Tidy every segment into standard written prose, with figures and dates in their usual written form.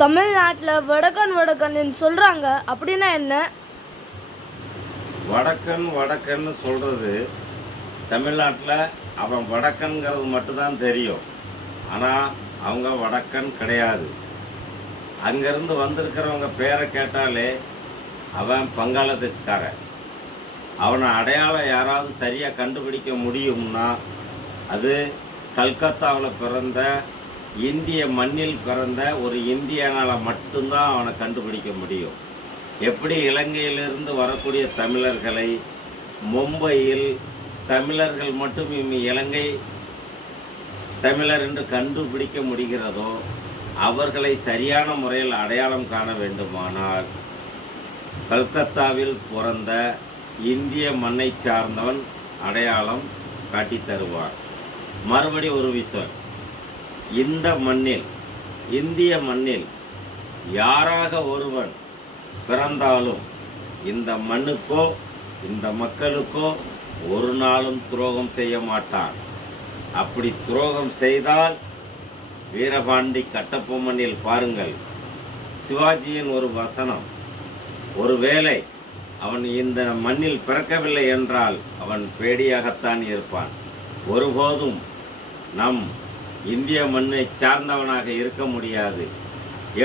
தமிழ்நாட்டில் வடக்கன் சொல்கிறாங்க. அப்படின்னா என்ன? வடக்கன்னு சொல்கிறது தமிழ்நாட்டில் அவன் வடக்கன்கிறது மட்டும்தான் தெரியும். ஆனால் அவங்க வடக்கன் கிடையாது. அங்கேருந்து வந்திருக்கிறவங்க பேரை கேட்டாலே அவன் பங்களாதேஷ்காரன். அவனை அடையாளம் யாராவது சரியாக கண்டுபிடிக்க முடியும்னா அது கல்கத்தாவில் பிறந்த இந்திய மண்ணில் பிறந்த ஒரு இந்தியனால் மட்டும்தான் அவனை கண்டுபிடிக்க முடியும். எப்படி இலங்கையிலிருந்து வரக்கூடிய தமிழர்களை மும்பையில் தமிழர்கள் மட்டும் இலங்கை தமிழர் என்று கண்டுபிடிக்க முடிகிறதோ அவர்களை சரியான முறையில் அடையாளம் காண வேண்டுமானால் கல்கத்தாவில் பிறந்த இந்திய மண்ணை சார்ந்தவன் அடையாளம் காட்டி தருவார். மறுபடி ஒரு விஷயம், இந்த மண்ணில் இந்திய மண்ணில் யாராக ஒருவன் பிறந்தாலும் இந்த மண்ணுக்கோ இந்த மக்களுக்கோ ஒரு நாளும் துரோகம் செய்ய மாட்டான். அப்படி துரோகம் செய்தால் வீரபாண்டி கட்டபொம்மனில் பாருங்கள், சிவாஜியின் ஒரு வசனம், ஒருவேளை அவன் இந்த மண்ணில் பிறக்கவில்லை என்றால் அவன் பேடியாகத்தான் இருப்பான். ஒருபோதும் நம் இந்திய மண்ணை சார்ந்தவனாக இருக்க முடியாது.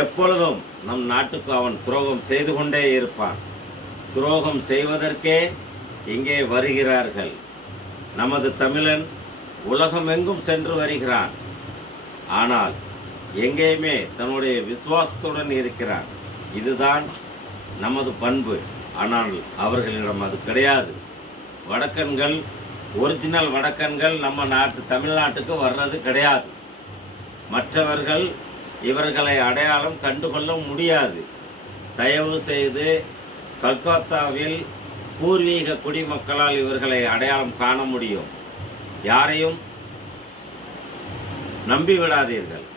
எப்பொழுதும் நம் நாட்டுக்கு அவன் துரோகம் செய்து கொண்டே இருப்பான். துரோகம் செய்வதற்கே இங்கே வருகிறார்கள். நமது தமிழன் உலகமெங்கும் சென்று வருகிறான். ஆனால் எங்கேயுமே தன்னுடைய விசுவாசத்துடன் இருக்கிறான். இதுதான் நமது பண்பு. ஆனால் அவர்களிடம் அது கிடையாது. வடக்கன்கள், ஒரிஜினல் வடக்கன்கள் நம்ம தமிழ்நாட்டுக்கு வர்றது கிடையாது. மற்றவர்கள் இவர்களை அடையாளம் கண்டுகொள்ள முடியாது. தயவு செய்து கல்கத்தாவில் பூர்வீக குடிமக்களால் இவர்களை அடையாளம் காண முடியும். யாரையும் நம்பிவிடாதீர்கள்.